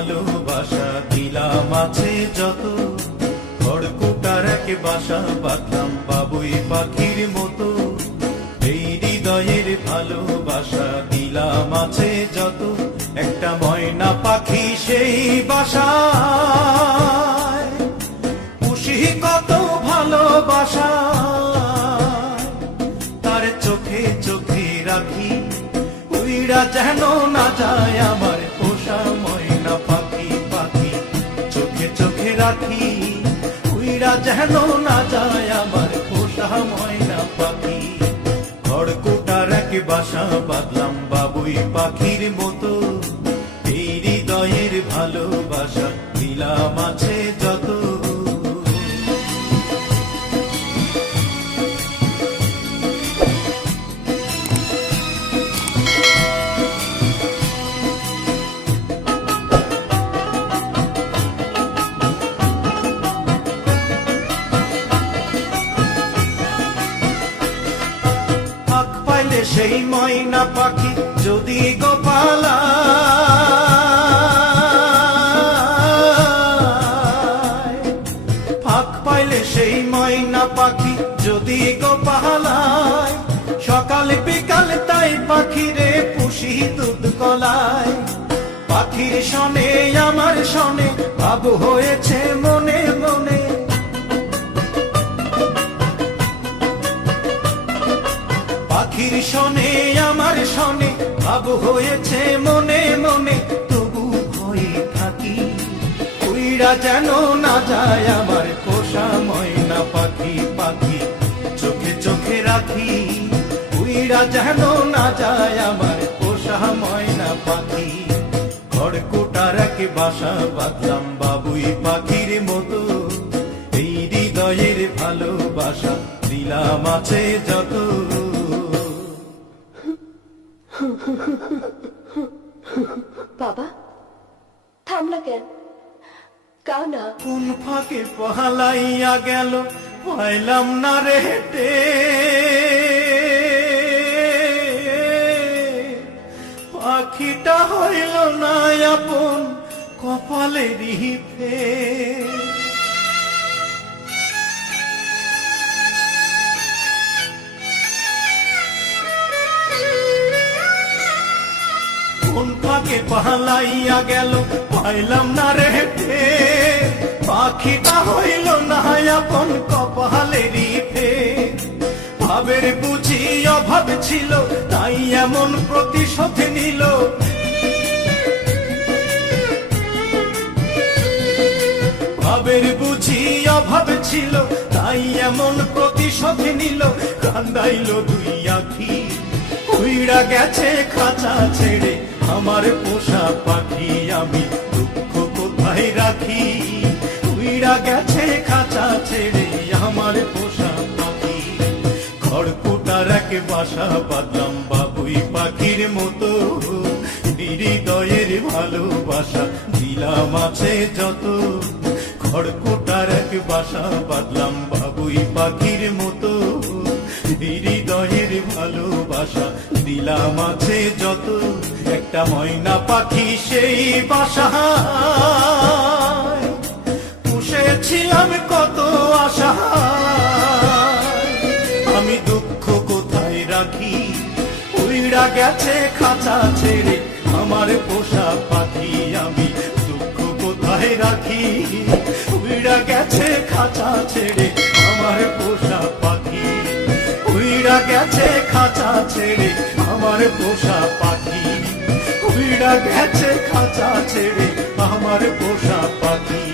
ভালোবাসা দিলাম আছে যত, খড়কুটার এক বাসা বাঁধলাম বাবুই পাখির মতো। এই হৃদয়ের ভালোবাসা দিলাম আছে যত, একটা ময়না পাখি সেই বাসায় পুষি কত ভালোবাসা, তার চোখে চোখে রাখি উইরা যেন না যায় আমার পোষা ময়না পাখি। পাখি চোখে চোখে রাখি উইরা যেন না যায় আমার পোষা ময়না পাখি। খড়কুটার এক বাসা বাঁধলাম বাবুই পাখির মতো, এই হৃদয়ের ভালোবাসা দিলাম আছে যত। সেই ময়না পাখি যদি গোপালা ফাঁক পাইলে, সেই ময়না পাখি যদি গোপালায়, সকালে বিকালে তাই পাখিরে পুষি দুধ কলায়। পাখির শনে আমার শনে ভাব হয়েছে মনে মনে, পাখির শনে আমার শনে ভাব হয়েছে মনে মনে। তবু ভয়ে থাকি উইরা যেন না যায় আমার পোষা ময়না পাখি। পাখি চোখে চোখে রাখি উইরা যেন না যায় আমার পোষা ময়না পাখি। খড়কুটার এক বাসা বাঁধলাম বাবুই পাখির মতো, এই হৃদয়ের ভালোবাসা দিলাম আছে যত। বাবা থামলা কেন? কাও না। কোন ফাঁকে পহালাইয়া গেল পাইলাম না রে হেঁটে, পাখিটা হইল না আপন কপালেরই ফের। কোন ফাঁকে পালাইয়া গেল পাইলাম না রে হেঁটে, পাখিটা হইল না আপন কপালেরই ফের। ভাবের বুঝি অভাব ছিল তাই এমন প্রতিশোধ নিল, ভাবের বুঝি অভাব ছিল তাই এমন প্রতিশোধ নিল। কান্দাইল দুই আখি উইড়া গেছে খাঁচা ছেড়ে আমার পোষা পাখি। আমি দুঃখ কোথায় রাখি উইড়া গেছে খাঁচা ছেড়ে আমার পোষা পাখি। খড়কুটার এক বাসা বাঁধলাম বাবুই পাখির মতো, হৃদয়ের ভালোবাসা দিলাম আছে যত। খড়কুটার এক বাসা বাঁধলাম বাবুই পাখির মতো, হৃদয়ের ভালোবাসা দিলাম আছে যত। একটা ময়না পাখি সেই বাসায় পুষেছিলাম কত আশা, আমি দুঃখ কোথায় রাখি উইড়া গেছে খাঁচা ছেড়ে আমার পোষা পাখি। আমি দুঃখ কোথায় রাখি উইড়া গেছে খাঁচা ছেড়ে আমার পোষা পাখি। উইড়া গেছে খাঁচা ছেড়ে আমার পোষা পাখি, উইড়া গেছে খাঁচা ছেড়ে আমার পোষা পাখি।